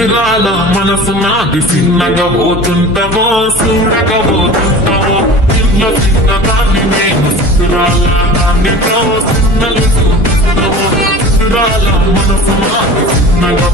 సిరాల మనసు నాది చిన్నగా పోతుంటావో చిన్నగా పోతుంటావో చిన్న చిన్న దాన్ని నేను సిరాల దాన్ని చిన్నలు చూపిస్తావో సిరాల మనసు నాది చిన్నగా